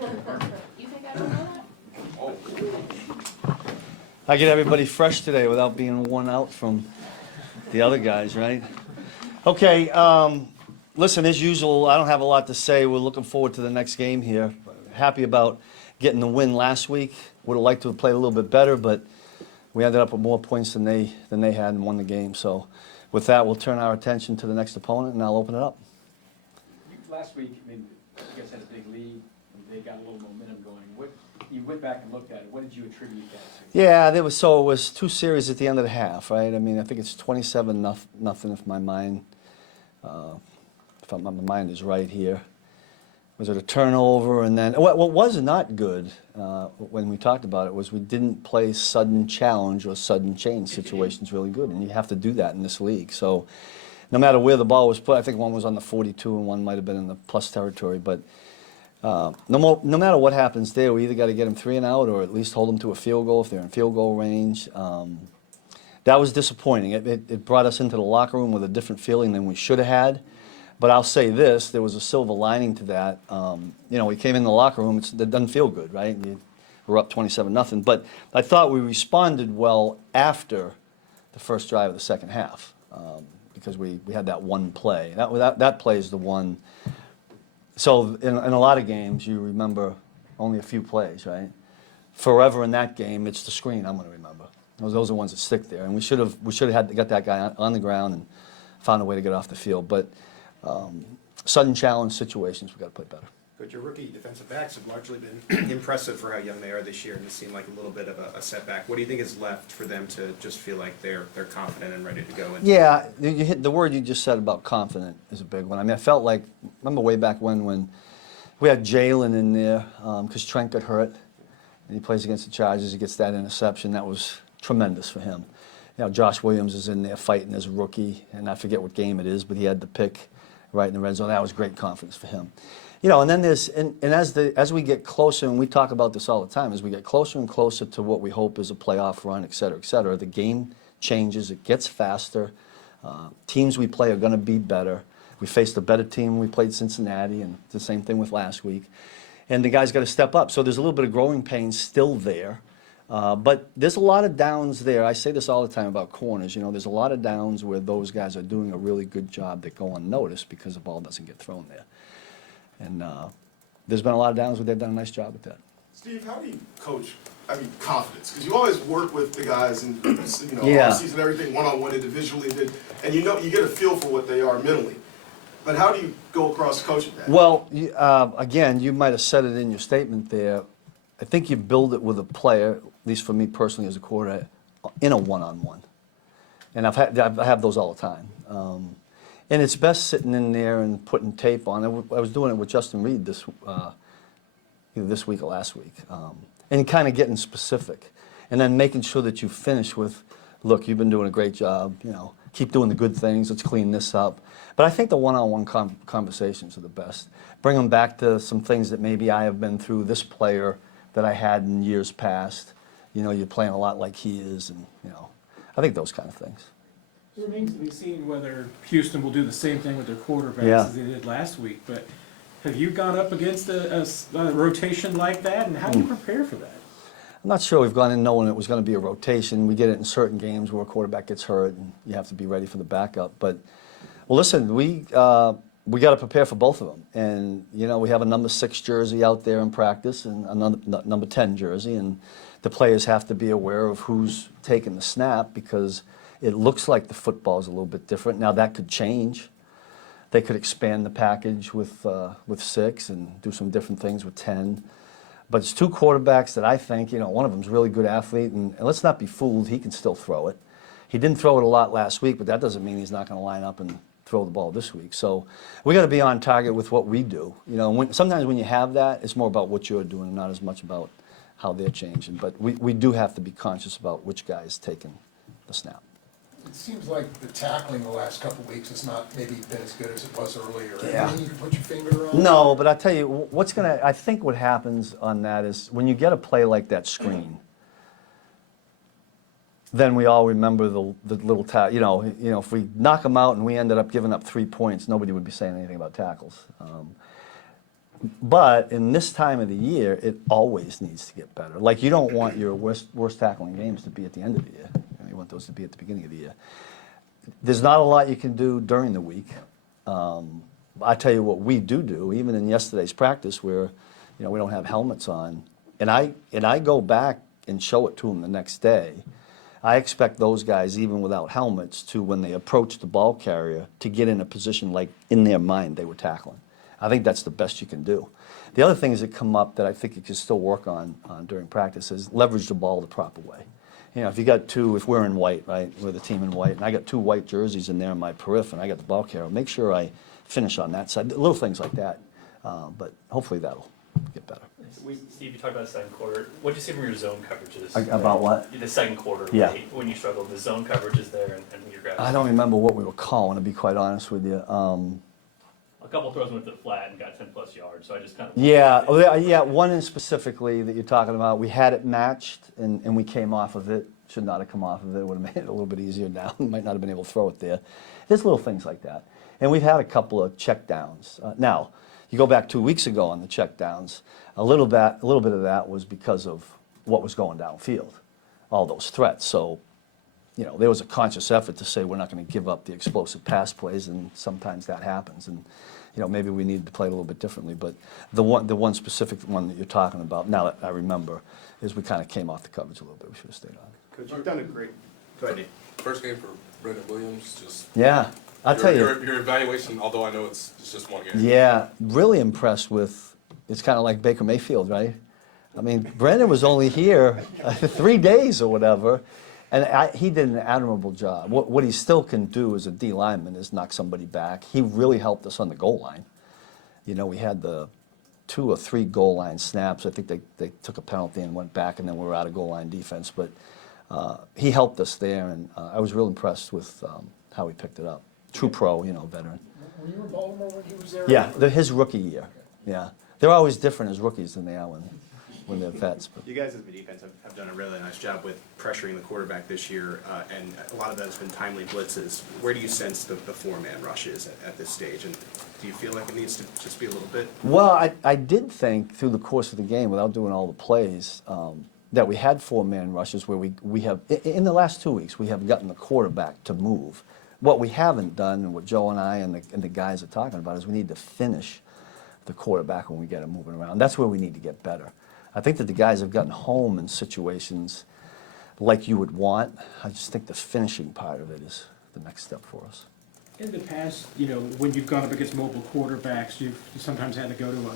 You think I don't know that? I get everybody fresh today without being worn out from the other guys, right? Okay, listen, as usual, I don't have a lot to say. We're looking forward to the next game here. Happy about getting the win last week. Would have liked to have played a little bit better, but we ended up with more points than they had and won the game. So with that, we'll turn our attention to the next opponent, and I'll open it up. Last week, I mean, you guys had a big lead, and they got a little momentum going. You went back and looked at it. What did you attribute that to? Yeah, it was two series at the end of the half, right? I mean, I think it's 27-0 if my mind is right here. Was it a turnover? And then what was not good when we talked about it was we didn't play sudden challenge or sudden change situations really good, and you have to do that in this league. So no matter where the ball was put, I think one was on the 42 and one might have been in the plus territory, but no matter what happens there, we either got to get them 3 and out or at least hold them to a field goal if they're in field goal range. That was disappointing. It brought us into the locker room with a different feeling than we should have had. But I'll say this, there was a silver lining to that. We came in the locker room, it doesn't feel good, right? We're up 27-0. But I thought we responded well after the first drive of the second half because we had that one play. That play is the one. So in a lot of games, you remember only a few plays, right? Forever in that game, it's the screen I'm going to remember. Those are the ones that stick there. And we should have got that guy on the ground and found a way to get off the field. But sudden challenge situations, we've got to play better. But your rookie defensive backs have largely been impressive for how young they are this year, and it seemed like a little bit of a setback. What do you think is left for them to just feel like they're confident and ready to go? Yeah, you hit the word you just said about confident is a big one. I mean, I felt like, remember way back when we had Jalen in there because Trent got hurt, and he plays against the Chargers, he gets that interception. That was tremendous for him. Josh Williams is in there fighting as a rookie, and I forget what game it is, but he had the pick right in the red zone. That was great confidence for him. And then there's, and as we get closer, and we talk about this all the time, as we get closer and closer to what we hope is a playoff run, et cetera, the game changes, it gets faster. Teams we play are going to be better. We faced a better team when we played Cincinnati, and the same thing with last week. And the guys got to step up. So there's a little bit of growing pains still there. But there's a lot of downs there. I say this all the time about corners. There's a lot of downs where those guys are doing a really good job that go unnoticed because the ball doesn't get thrown there. And there's been a lot of downs where they've done a nice job with that. Steve, how do you coach, confidence? Because you always work with the guys and, Yeah. off-season, everything, one-on-one, individually, and you get a feel for what they are mentally. But how do you go across coaching that? Well, again, you might have said it in your statement there. I think you build it with a player, at least for me personally as a quarterback, in a one-on-one. And I have those all the time. And it's best sitting in there and putting tape on. I was doing it with Justin Reed either this week or last week. And kind of getting specific. And then making sure that you finish with, look, you've been doing a great job, keep doing the good things, let's clean this up. But I think the one-on-one conversations are the best. Bring them back to some things that maybe I have been through, this player that I had in years past. You're playing a lot like he is, and, I think those kind of things. It remains to be seen whether Houston will do the same thing with their quarterbacks Yeah. as they did last week. But have you gone up against a rotation like that, and how do you prepare for that? I'm not sure we've gone in knowing it was going to be a rotation. We get it in certain games where a quarterback gets hurt, and you have to be ready for the backup. But, well, listen, we got to prepare for both of them. And, we have a number 6 jersey out there in practice and a number 10 jersey, and the players have to be aware of who's taking the snap because it looks like the football is a little bit different. Now, that could change. They could expand the package with 6 and do some different things with 10. But it's 2 quarterbacks that I think, one of them's a really good athlete, and let's not be fooled, he can still throw it. He didn't throw it a lot last week, but that doesn't mean he's not going to line up and throw the ball this week. So we got to be on target with what we do. Sometimes when you have that, it's more about what you're doing and not as much about how they're changing. But we do have to be conscious about which guy is taking the snap. It seems like the tackling the last couple of weeks has not maybe been as good as it was earlier. Yeah. Anything you can put your finger on? No, but I tell you, I think what happens on that is when you get a play like that screen, then we all remember the little if we knock them out and we ended up giving up 3 points, nobody would be saying anything about tackles. But in this time of the year, it always needs to get better. Like, you don't want your worst tackling games to be at the end of the year. You want those to be at the beginning of the year. There's not a lot you can do during the week. I tell you what we do, even in yesterday's practice where, we don't have helmets on, and I go back and show it to them the next day. I expect those guys, even without helmets, to, when they approach the ball carrier, to get in a position like in their mind they were tackling. I think that's the best you can do. The other things that come up that I think you can still work on during practice is leverage the ball the proper way. If you got if we're in white, right, we're the team in white, and I got 2 white jerseys in there in my periph, and I got the ball carrier, make sure I finish on that side. Little things like that, but hopefully that'll get better. Steve, you talked about the second quarter. What did you see from your zone coverages? About what? The second quarter, Yeah. late, when you struggled, the zone coverage is there and your guys. I don't remember what we were calling, to be quite honest with you. A couple throws went to the flat and got 10+ yards, so I just kind of. Yeah, one in specifically that you're talking about, we had it matched and we came off of it. Should not have come off of it. It would have made it a little bit easier now. Might not have been able to throw it there. There's little things like that. And we've had a couple of check downs. Now, you go back 2 weeks ago on the check downs, a little bit of that was because of what was going downfield, all those threats. So, there was a conscious effort to say we're not going to give up the explosive pass plays, and sometimes that happens. And, maybe we needed to play a little bit differently. But the one specific one that you're talking about, now that I remember, is we kind of came off the coverage a little bit. We should have stayed on. Coach, you've done a great. Go ahead, Nate. First game for Brendan Williams, just Yeah, I'll tell you. your evaluation, although I know it's just one game. Yeah, really impressed with, it's kind of like Baker Mayfield, right? I mean, Brandon was only here 3 days or whatever, and he did an admirable job. What he still can do as a D lineman is knock somebody back. He really helped us on the goal line. We had the 2 or 3 goal line snaps. I think they took a penalty and went back, and then we were out of goal line defense. But he helped us there, and I was real impressed with how he picked it up. True pro, veteran. Were you in Baltimore when he was there? Yeah, his rookie year. Yeah, they're always different as rookies than they are when they're vets. But. You guys as the defense have done a really nice job with pressuring the quarterback this year, and a lot of that has been timely blitzes. Where do you sense the 4-man rushes at this stage, and do you feel like it needs to just be a little bit? Well, I did think through the course of the game, without doing all the plays, that we had 4-man rushes where we have, in the last 2 weeks, we have gotten the quarterback to move. What we haven't done, and what Joe and I and the guys are talking about, is we need to finish the quarterback when we get him moving around. That's where we need to get better. I think that the guys have gotten home in situations like you would want. I just think the finishing part of it is the next step for us. In the past, when you've gone up against mobile quarterbacks, you sometimes had to go to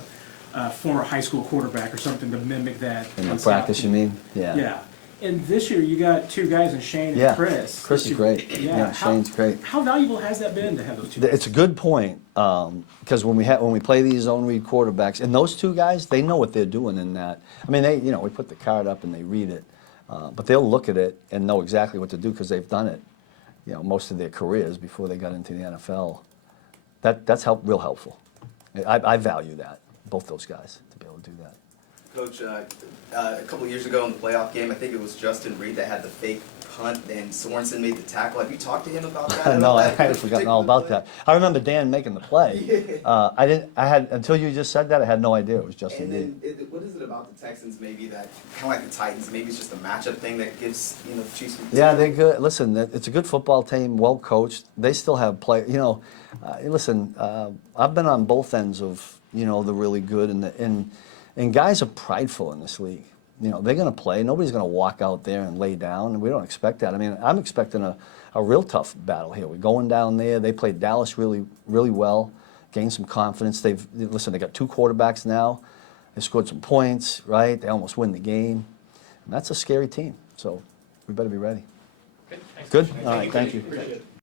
a former high school quarterback or something to mimic that. In the practice, you mean? Yeah. Yeah. And this year, you got 2 guys in Shane and Yeah. Chris. Chris is great. Yeah, Shane's great. How valuable has that been to have those 2 guys? It's a good point, because when we play these zone read quarterbacks, and those 2 guys, they know what they're doing in that. I mean, we put the card up and they read it, but they'll look at it and know exactly what to do because they've done it, most of their careers before they got into the NFL. That's real helpful. I value that, both those guys, to be able to do that. Coach, a couple of years ago in the playoff game, I think it was Justin Reed that had the fake punt, and Sorensen made the tackle. Have you talked to him about that? No, I had forgotten all about that. I remember Dan making the play. Until you just said that, I had no idea it was Justin Reed. And then, what is it about the Texans maybe that, kind of like the Titans, maybe it's just a matchup thing that gives, the Chiefs. Yeah, they're good. Listen, it's a good football team, well coached. They still have play. Listen, I've been on both ends of the really good and guys are prideful in this league. They're going to play. Nobody's going to walk out there and lay down, and we don't expect that. I mean, I'm expecting a real tough battle here. We're going down there. They played Dallas really, really well, gained some confidence. They got 2 quarterbacks now. They scored some points, right? They almost win the game. And that's a scary team, so we better be ready. Good. Thanks. Good? All right, thank you. Appreciate it.